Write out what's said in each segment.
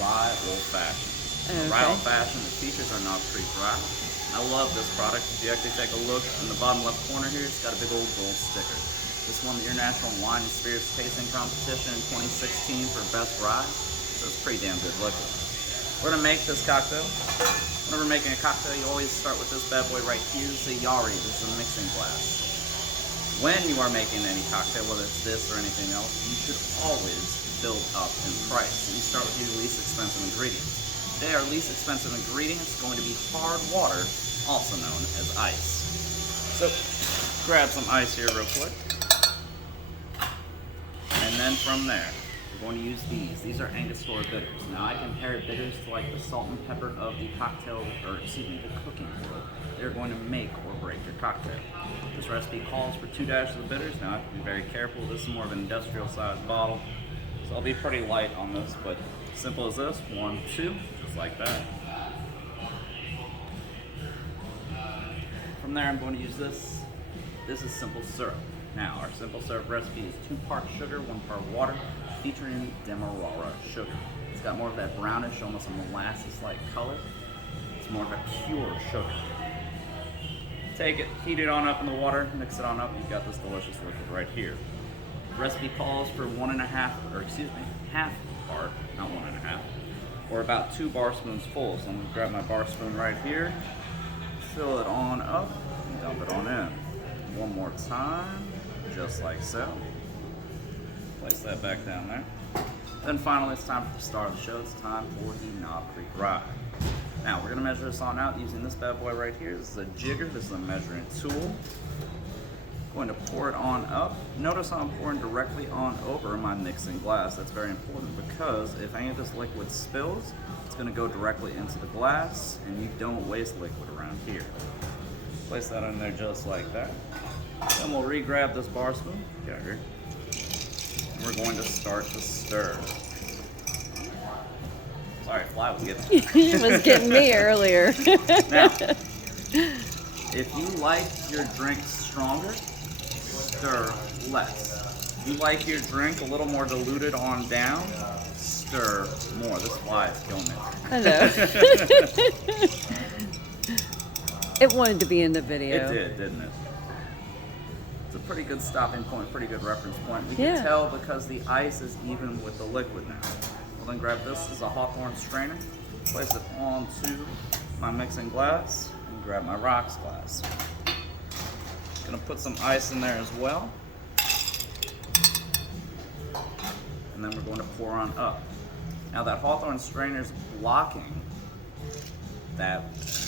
rye old fashioned. Okay. Rye old fashioned, the features are not pretty dry. I love this product. If you actually take a look in the bottom left corner here, it's got a big old gold sticker. This won the International Wine and Spirits Tasting Competition in 2016 for Best Rye, so it's pretty damn good liquid. We're gonna make this cocktail. Whenever making a cocktail, you always start with this bad boy right here. This is a Yari, this is a mixing glass. When you are making any cocktail, whether it's this or anything else, you should always build up in price. You start with your least expensive ingredients. Today, our least expensive ingredient is going to be hard water, also known as ice. So, grab some ice here real quick. And then from there, we're going to use these. These are Angostura bitters. Now, I compare bitters to like the salt and pepper of the cocktail, or excuse me, the cooking world. They're going to make or break your cocktail. This recipe calls for 2 dashes of bitters. Now I have to be very careful. This is more of an industrial sized bottle, so I'll be pretty light on this, but simple as this. 1, 2, just like that. From there I'm going to use this. This is simple syrup. Now our simple syrup recipe is 2 parts sugar, 1 part water, featuring Demerara sugar. It's got more of that brownish, almost a molasses-like color. It's more of a pure sugar. Take it, heat it on up in the water, mix it on up, you've got this delicious liquid right here. The recipe calls for 1.5, half part, not 1.5, or about 2 bar spoons full. So I'm gonna grab my bar spoon right here, fill it on up, and dump it on in. One more time, just like so. Place that back down there. Then finally, it's time for the star of the show. It's time for the Knob Creek Rye. Now, we're gonna measure this on out using this bad boy right here. This is a jigger, this is a measuring tool. Going to pour it on up. Notice how I'm pouring directly on over my mixing glass. That's very important because if any of this liquid spills, it's gonna go directly into the glass, and you don't waste liquid around here. Place that in there just like that. Then we'll re-grab this bar spoon, get out here, and we're going to start to stir. Sorry, fly was getting me. He was getting me earlier. Now, if you like your drink stronger, stir less. If you like your drink a little more diluted on down, stir more. This fly is killing me. I know. It wanted to be in the video. It did, didn't it? It's a pretty good stopping point, pretty good reference point. We Yeah. can tell because the ice is even with the liquid now. We'll then grab this. This is a Hawthorne strainer. Place it onto my mixing glass and grab my rocks glass. Gonna put some ice in there as well. And then we're going to pour on up. Now that Hawthorne strainer is blocking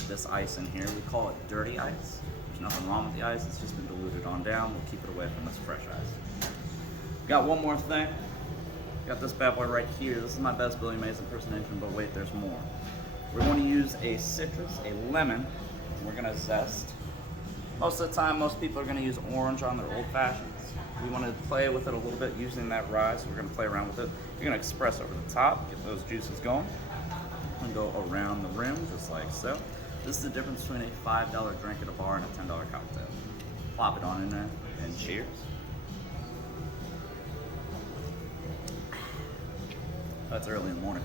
this ice in here. We call it dirty ice. There's nothing wrong with the ice. It's just been diluted on down. We'll keep it away from this fresh ice. Got one more thing. Got this bad boy right here. This is my best Billy Mays impersonation, but wait, there's more. We're going to use a citrus, a lemon, and we're going to zest. Most of the time, most people are going to use orange on their old fashions. We want to play with it a little bit using that rye, so we're going to play around with it. You're going to express over the top, get those juices going, and go around the rim just like so. This is the difference between a $5 drink at a bar and a $10 cocktail. Plop it on in there, and cheers. That's early in the morning.